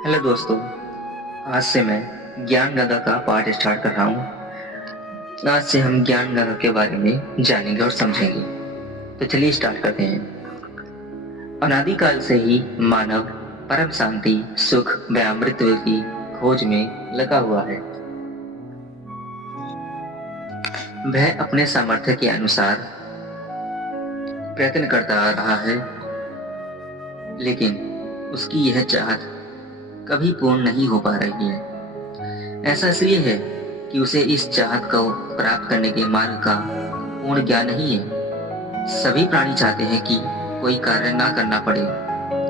Hello दोस्तों। आज से मैं ज्ञान गंगा का पाठ स्टार्ट कर रहा हूँ। आज से हम ज्ञान गंगा के बारे में जानेंगे और समझेंगे। तो चलिए स्टार्ट करते हैं। अनादिकाल से ही मानव परम शांति, सुख व अमृतत्व की खोज में लगा हुआ है। वह अपने सामर्थ्य के अनुसार प्रयत्न करता आ रहा है, लेकिन उसकी यह चाहत कभी पूर्ण नहीं हो पा रही है। ऐसा इसलिए है कि उसे इस चाहत को प्राप्त करने के मार्ग का पूर्ण ज्ञान नहीं है। सभी प्राणी चाहते हैं कि कोई कार्य ना करना पड़े,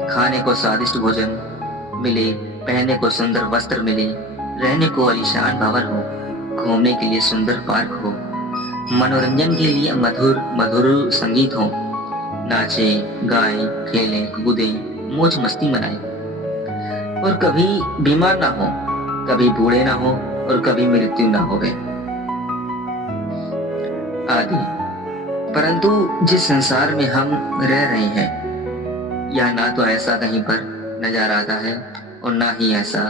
खाने को स्वादिष्ट भोजन मिले, पहनने को सुंदर वस्त्र मिले, रहने को आलीशान भवन हो, घूमने के लिए सुंदर पार्क हो, मनोरंजन के लिए मधुर मधुर संगीत हो, नाचे गाएं, खेलें कूदें, मौज मस्ती मनाएं और कभी बीमार ना हो, कभी बूढ़े ना हो और कभी मृत्यु ना होवे आदि। परंतु जिस संसार में हम रह रहे हैं, यह ना तो ऐसा कहीं पर नजर आता है और ना ही ऐसा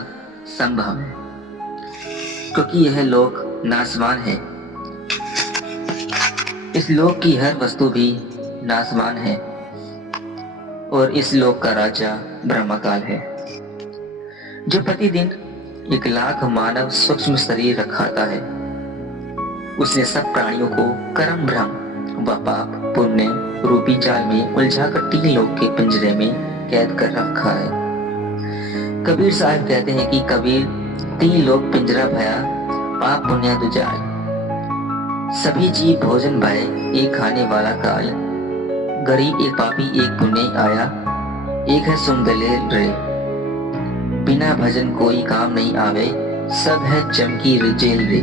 संभव है, क्योंकि यह लोक नाशवान है। इस लोक की हर वस्तु भी नाशवान है और इस लोक का राजा ब्रह्मकाल है, जो प्रतिदिन 1,00,000 मानव सूक्ष्म शरीर रखाता है। उसने सब प्राणियों को कर्म भ्रम व पाप पुण्य रूपी जाल में उलझाकर 3 लोक के पिंजरे में कैद कर रखा है। कबीर साहब कहते हैं कि कबीर 3 लोक पिंजरा भया, पाप पुण्य दो जाल। सभी जीव भोजन भय, एक खाने वाला काल, गरीब एक पापी एक पुण्य आया, एक है सुन दलेर रे, बिना भजन कोई काम नहीं आवे, सब है चमकी जेल रे।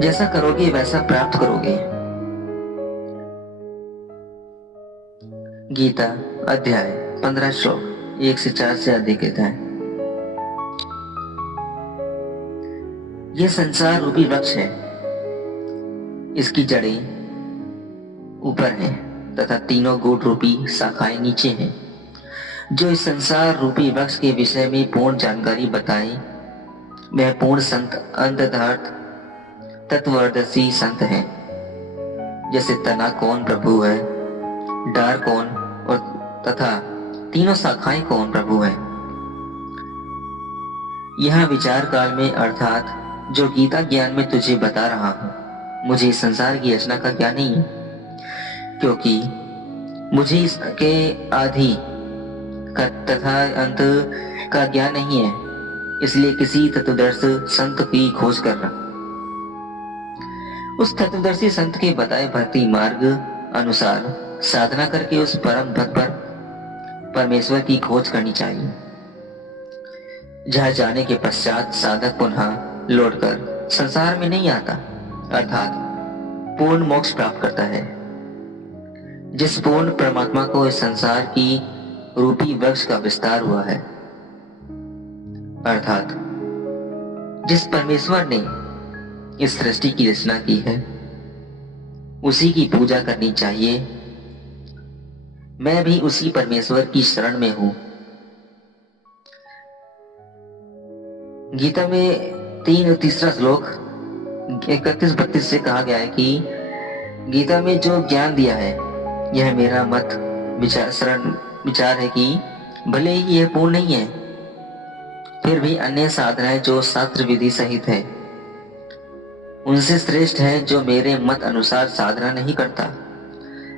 जैसा करोगे वैसा प्राप्त करोगे। गीता अध्याय 15 श्लोक 1 से 4 से अधिक है। यह संसार रूपी वृक्ष है। इसकी जड़ें ऊपर हैं तथा तीनों गुण रूपी शाखाएं नीचे हैं। जो इस संसार रूपी वृक्ष के विषय में पूर्ण जानकारी बताए, वह पूर्ण संत अंतर्धार्थ तत्वदर्शी संत हैं। जैसे तना कौन प्रभु है, डार कौन और तथा तीनों शाखाएं कौन प्रभु है। यह विचार काल में अर्थात जो गीता ज्ञान में तुझे बता रहा हूं, मुझे इस संसार की रचना का ज्ञान नहीं है, क्योंकि मुझे इसके आदि का तथा अंत का ज्ञान नहीं है। इसलिए किसी तत्वदर्शी संत की खोज करना, उस तत्वदर्शी संत के बताए भक्ति मार्ग अनुसार साधना करके उस परम भक्त पर परमेश्वर की खोज करनी चाहिए। जहां जाने के पश्चात साधक पुनः लौटकर संसार में नहीं आता, अर्थात पूर्ण मोक्ष प्राप्त करता है। जिस पूर्ण परमात्मा को इस संसार की रूपी वृक्ष का विस्तार हुआ है, अर्थात जिस परमेश्वर ने इस सृष्टि की रचना की है, उसी की पूजा करनी चाहिए। मैं भी उसी परमेश्वर की शरण में हूं। गीता में 3 और तीसरा श्लोक 31-32 से कहा गया है कि गीता में जो ज्ञान दिया है, यह मेरा मत विचार है कि भले ही यह पूर्ण नहीं है, फिर भी अन्य साधनाएं जो शास्त्र विधि सहित है, उनसे श्रेष्ठ है। जो मेरे मत अनुसार साधना नहीं करता,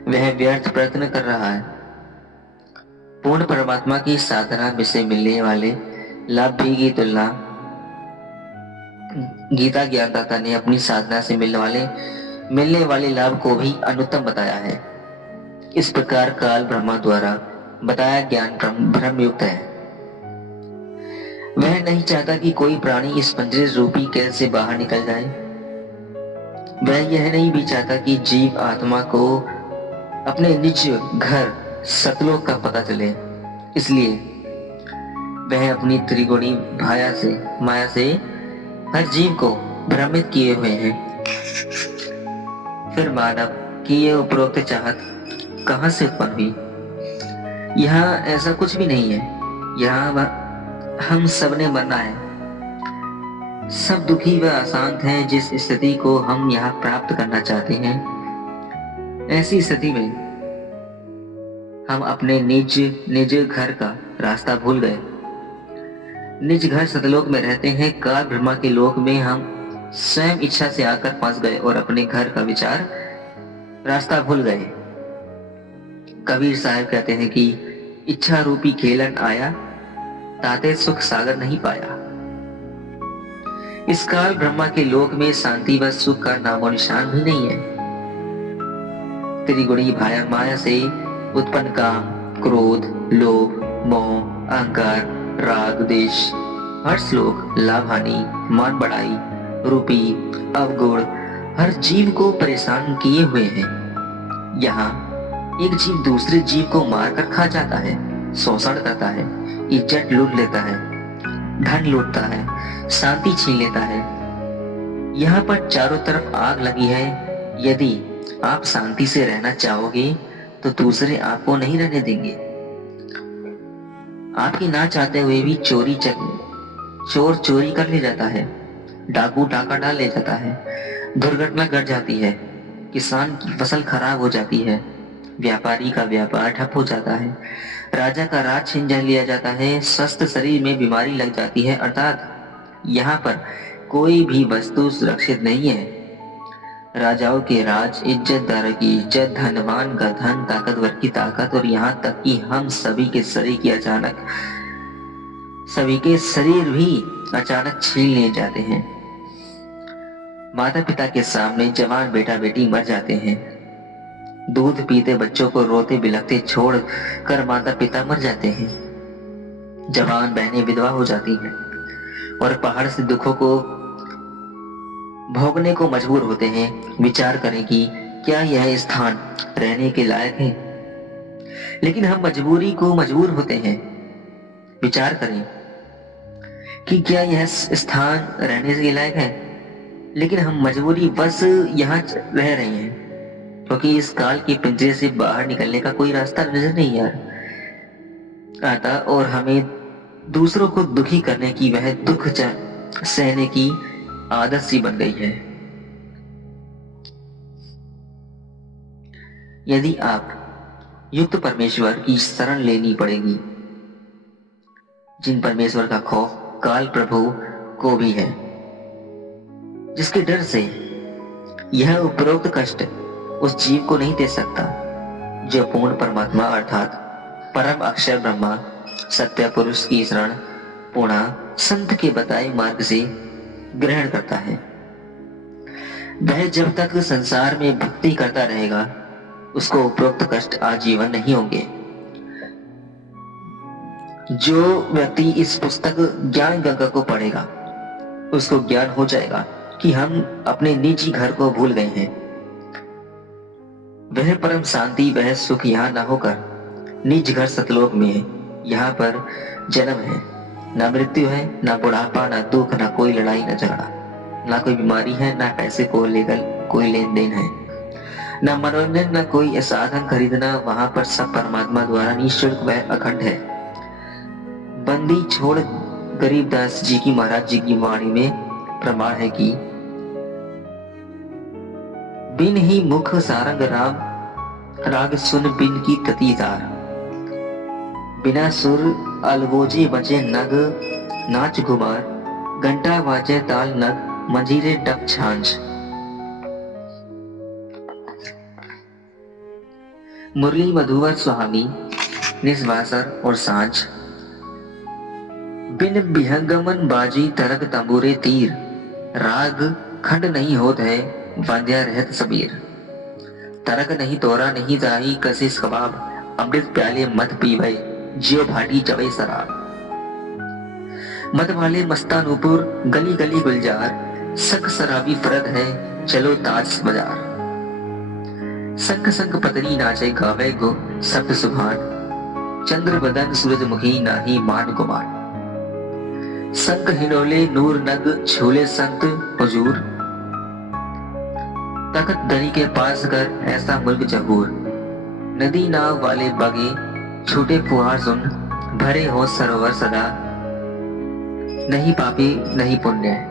वह व्यर्थ प्रयत्न कर रहा है। पूर्ण परमात्मा की साधना में से मिलने वाले लाभ भी की तुलना गीता ज्ञानदाता ने अपनी साधना से मिलने वाले लाभ को भी अनुत्तम बताया है। इस प्रकार काल ब्रह्मा द्वारा बताया ज्ञान भ्रम युक्त है। वह नहीं चाहता कि कोई प्राणी इस पंजरे रूपी कैद से बाहर निकल जाए। वह यह नहीं भी चाहता कि जीव आत्मा को अपने निज घर सतलोक का पता चले। इसलिए वह अपनी त्रिगुणी माया से हर जीव को भ्रमित किए हुए हैं। फिर मानव की यह उपरोक्त चाहत कहां से उत्पन्न हुई? यहाँ ऐसा कुछ भी नहीं है। यहाँ हम सब ने मरना है। सब दुखी व अशांत हैं जिस स्थिति को हम यहाँ प्राप्त करना चाहते हैं। ऐसी स्थिति में हम अपने निज निज घर का रास्ता भूल गए। निज घर सतलोक में रहते हैं, काल ब्रह्मा के लोक में हम स्वयं इच्छा से आकर फंस गए और अपने घर का विचार रास्ता भूल गए। कबीर साहब कहते हैं कि इच्छा रूपी खेलन आया, ताते सुख सागर नहीं पाया। इस काल ब्रह्मा के लोक में शांति व सुख का नामो निशान भी नहीं है। त्रिगुणी भाया माया से उत्पन्न काम, क्रोध, लोभ, मोह, अहंकार, राग, द्वेष, हर्ष, लोक, लाभ, हानि, मान बढ़ाई रूपी अवगुण हर जीव को परेशान किए हुए हैं। यहाँ एक जीव दूसरे जीव को मारकर खा जाता है, शोषण करता है, इज्जत लूट लेता है, धन लूटता है, शांति छीन लेता है। यहाँ पर चारों तरफ आग लगी है। यदि आप शांति से रहना चाहोगे तो दूसरे आपको नहीं रहने देंगे। आपकी ना चाहते हुए भी चोर चोरी कर ले जाता है, डाकू डाका डाल ले जाता है, दुर्घटना घट जाती है, किसान की फसल खराब हो जाती है, व्यापारी का व्यापार ठप हो जाता है, राजा का राज छीन लिया जाता है, स्वस्थ शरीर में बीमारी लग जाती है। अर्थात यहाँ पर कोई भी वस्तु सुरक्षित नहीं है। राजाओं के राज, इज्जतदारों की इज्जत, धनवान का धन, ताकतवर की ताकत और यहाँ तक कि हम सभी के शरीर भी अचानक छीन लिए जाते हैं। माता पिता के सामने जवान बेटा बेटी मर जाते हैं। दूध पीते बच्चों को रोते बिलखते छोड़ कर माता पिता मर जाते हैं। जवान बहनें विधवा हो जाती हैं और पहाड़ से दुखों को भोगने को मजबूर होते हैं। विचार करें कि क्या यह स्थान रहने के लायक है? लेकिन हम मजबूर होते हैं। विचार करें कि क्या यह स्थान रहने के लायक है, लेकिन हम मजबूरी बस यहाँ रह रहे हैं, क्योंकि इस काल के पिंजरे से बाहर निकलने का कोई रास्ता नजर नहीं आता और हमें दूसरों को दुखी करने की, वह दुख सहने की आदत सी बन गई है। यदि आप युक्त परमेश्वर की शरण लेनी पड़ेगी, जिन परमेश्वर का खौफ काल प्रभु को भी है, जिसके डर से यह उपरोक्त कष्ट उस जीव को नहीं दे सकता जो पूर्ण परमात्मा अर्थात परम अक्षर ब्रह्मा सत्य पुरुष की शरण पुनः संत के बताए मार्ग से ग्रहण करता है। वह जब तक संसार में भक्ति करता रहेगा, उसको उपरोक्त कष्ट आजीवन नहीं होंगे। जो व्यक्ति इस पुस्तक ज्ञान गंगा को पढ़ेगा, उसको ज्ञान हो जाएगा कि हम अपने निजी घर को भूल गए हैं। वह परम शांति, वह सुख यहाँ न होकर निज घर सतलोक में है। यहाँ पर जन्म है, ना मृत्यु है, ना बुढ़ापा, ना दुख, ना कोई लड़ाई, ना झगड़ा, ना कोई बीमारी है, ना पैसे को लेकर कोई लेन देन है, ना मनोरंजन, ना कोई साधन खरीदना। वहां पर सब परमात्मा द्वारा निःशुल्क व अखंड है। बंदी छोड़ गरीबदास जी की, महाराज जी की वाणी में प्रमाण है कि बिन ही मुख सारंग राग सुन बिन की ततीतार, बिना सुर अलवोजे बचे नग नाच घुमार, घंटा बाजे ताल नग मंजीरे टप छांझ। मुरली मधुवर सुहानी निस्वासर और सांझ, बिन विहंगमन बाजी तरक तंबूरे तीर, राग खंड नहीं होत है वाद्या रहत सबीर, तरक नहीं तोरा नहीं जाही कशिश कबाब, अमृत प्याले मत पीवै जियो भाटी चबे शराब। मत वाले मस्तानूपुर गली गली गुलजार, सख शराबी फरद है चलो ताज बाजार। संग संग पतरी नाचे गावे गो शब्द सुभान, चंद्र बदन सूरजमुखी नाही मान गुमान। संग हिनोले नूर नग झूले संत हुजूर, तख्त दरी के पास कर ऐसा मुल्क जहूर। नदी नाव वाले बगे छूटे फुहार सुन, भरे हो सरोवर सदा, नहीं पापी नहीं पुण्य।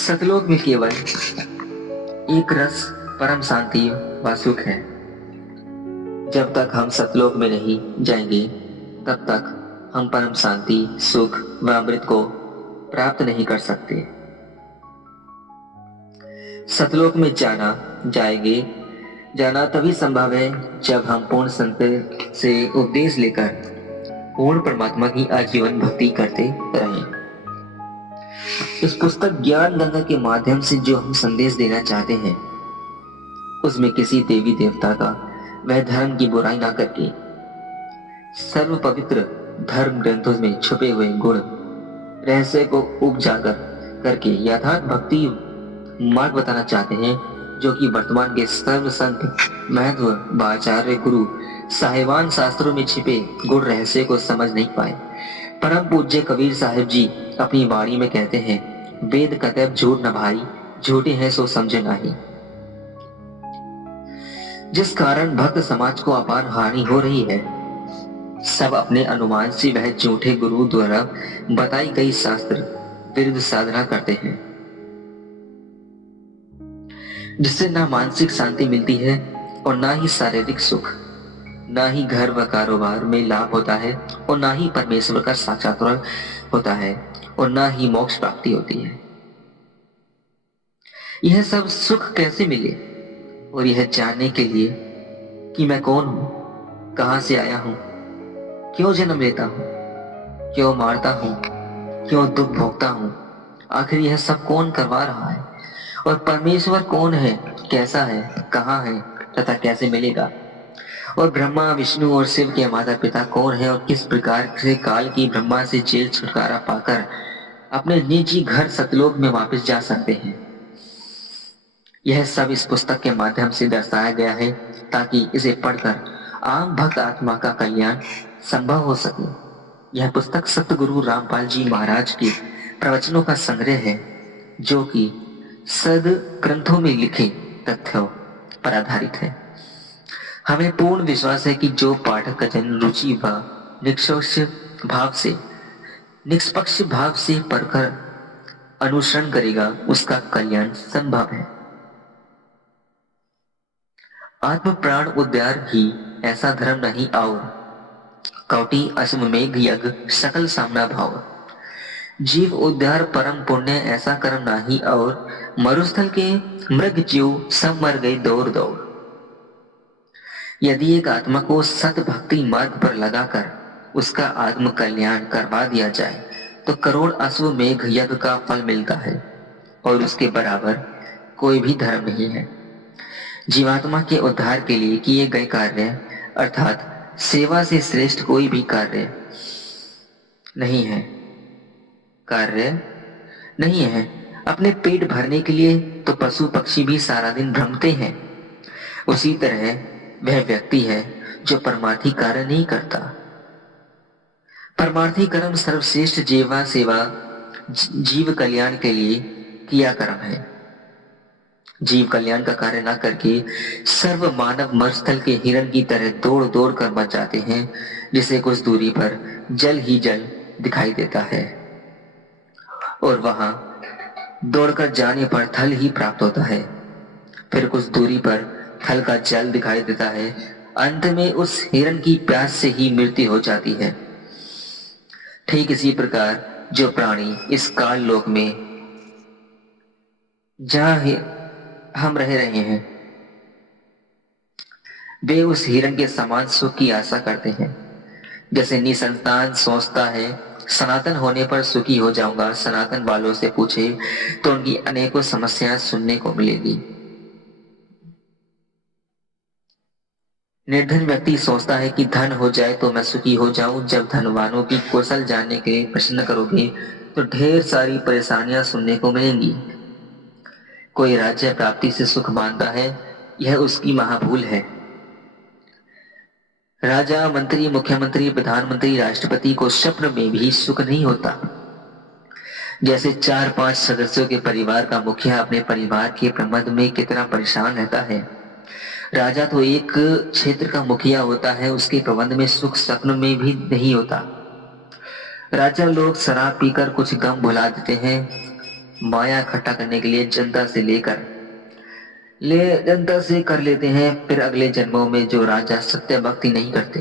सतलोक में केवल एक रस परम शांति व सुख है। जब तक हम सतलोक में नहीं जाएंगे तब तक हम परम शांति, सुख व अमृत को प्राप्त नहीं कर सकते। सतलोक में जाना तभी संभव है जब हम पूर्ण संत से उपदेश लेकर पूर्ण परमात्मा की आजीवन भक्ति करते रहें। इस पुस्तक ज्ञान गंगा के माध्यम से जो हम संदेश देना चाहते हैं, उसमें किसी देवी देवता का वह धर्म की बुराई ना करके सर्व पवित्र धर्म ग्रंथों में छुपे हुए गुण रहस्य को उजागर करके यथार्थ भक्ति मार्ग बताना चाहते हैं, जो कि वर्तमान के सर्व संत महत्व आचार्य गुरु साहिबान शास्त्रों में छिपे गुण रहस्य को समझ नहीं पाए। परम पूज्य कबीर साहिब जी अपनी वाणी में कहते हैं, वेद कतब झूठ न भाई, झूठे हैं सो समझे नहीं। जिस कारण भक्त समाज को अपार हानि हो रही है, सब अपने अनुमान से वह झूठे गुरु द्वारा बताई गई शास्त्र विरुद्ध साधना करते हैं, जिससे ना मानसिक शांति मिलती है और ना ही शारीरिक सुख, ना ही घर व कारोबार में लाभ होता है और ना ही परमेश्वर का साक्षात्कार होता है और ना ही मोक्ष प्राप्ति होती है। यह सब सुख कैसे मिले, और यह जानने के लिए कि मैं कौन हूं, कहां से आया हूं, क्यों जन्म लेता हूं, क्यों मारता हूं, क्यों दुख भोगता हूं, आखिर यह सब कौन करवा रहा है, और परमेश्वर कौन है, कैसा है, कहां है तथा कैसे मिलेगा, और ब्रह्मा विष्णु और शिव के माता पिता कौन है, और किस प्रकार से काल की ब्रह्मा से जेल छुटकारा पाकर अपने निजी घर सतलोक में वापस जा सकते हैं। यह सब इस पुस्तक के माध्यम से दर्शाया गया है, ताकि इसे पढ़कर आम भक्त आत्मा का कल्याण संभव हो सके। यह पुस्तक सतगुरु रामपाल जी महाराज के प्रवचनों का संग्रह है, जो कि सद ग्रंथों में लिखे तथ्यों पर आधारित है। हमें पूर्ण विश्वास है कि जो पाठक जन रुचि व निष्पक्ष भाव से पढ़कर अनुसरण करेगा, उसका कल्याण संभव है। आत्म प्राण उद्धार ही ऐसा धर्म नहीं और कौटी अश्वमेघ यज्ञ सकल सामना भाव। जीव उद्धार परम पुण्य ऐसा कर्म नहीं और मरुस्थल के मृग जीव सब मर गए दौड़ दौड़। यदि एक आत्मा को सत भक्ति मार्ग पर लगाकर उसका आत्म कल्याण करवा दिया जाए तो करोड़ अश्वमेघ यज्ञ का फल मिलता है और उसके बराबर कोई भी धर्म नहीं है। जीवात्मा के उद्धार के लिए किए गए कार्य अर्थात सेवा से श्रेष्ठ कोई भी कार्य नहीं है। अपने पेट भरने के लिए तो पशु पक्षी भी सारा दिन भ्रमते हैं, उसी तरह वह व्यक्ति है जो परमार्थी कार्य नहीं करता। परमार्थी कर्म सर्वश्रेष्ठ जीवा सेवा जीव कल्याण के लिए किया कर्म है। जीव कल्याण का कार्य न करके सर्व मानव मरुस्थल के हिरण की तरह दौड़ दौड़ कर मर जाते हैं, जिसे कुछ दूरी पर जल ही जल दिखाई देता है और वहां दौड़कर जाने पर थल ही प्राप्त होता है। फिर कुछ दूरी पर थल का जल दिखाई देता है, अंत में उस हिरण की प्यास से ही मृत्यु हो जाती है। ठीक इसी प्रकार जो प्राणी इस काल लोक में जहां हम रह रहे हैं, वे उस हिरण के समान सुख की आशा करते हैं। जैसे निसंतान सोचता है सनातन होने पर सुखी हो जाऊंगा, सनातन वालों से पूछे तो उनकी अनेकों समस्याएं सुनने को मिलेगी। निर्धन व्यक्ति सोचता है कि धन हो जाए तो मैं सुखी हो जाऊं। जब धनवानों की कौशल जानने के प्रश्न करोगे तो ढेर सारी परेशानियां सुनने को मिलेंगी। कोई राज्य प्राप्ति से सुख मानता है, यह उसकी महाभूल है। राजा, मंत्री, मुख्यमंत्री, प्रधानमंत्री, राष्ट्रपति को स्वप्न में भी सुख नहीं होता। जैसे 4-5 सदस्यों के परिवार का मुखिया अपने परिवार के प्रबंध में कितना परेशान रहता है, राजा तो एक क्षेत्र का मुखिया होता है, उसके प्रबंध में सुख सपन में भी नहीं होता। राजा लोग शराब पीकर कुछ गम भुला देते हैं, माया इकट्ठा करने के लिए जनता से कर लेते हैं, फिर अगले जन्मों में जो राजा सत्य भक्ति नहीं करते,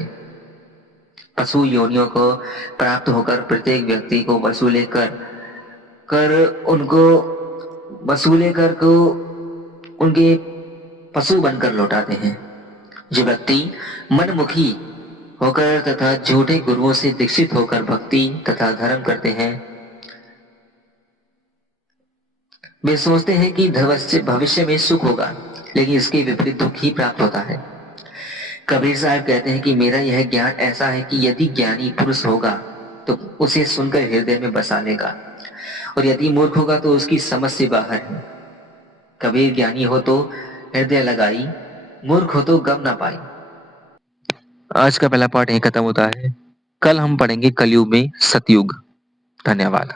पशु योनियों को प्राप्त होकर प्रत्येक व्यक्ति को वसूले कर उनको वसूले कर को उनके पशु बनकर लौटाते हैं। जो व्यक्ति मनमुखी होकर तथा झूठे गुरुओं से दीक्षित होकर भक्ति तथा धर्म करते हैं, वे सोचते हैं कि भविष्य में सुख होगा, लेकिन इसके विपरीत दुख ही प्राप्त होता है। कबीर साहब कहते हैं कि मेरा यह ज्ञान ऐसा है कि यदि ज्ञानी पुरुष होगा तो उसे सुनकर हृदय में बसा लेगा, और यदि मूर्ख होगा तो उसकी समझ से बाहर है। कबीर ज्ञानी हो तो हृदय लगाई, मूर्ख हो तो गम ना पाई। आज का पहला पार्ट यहीं खत्म होता है। कल हम पढ़ेंगे कलयुग में सतयुग। धन्यवाद।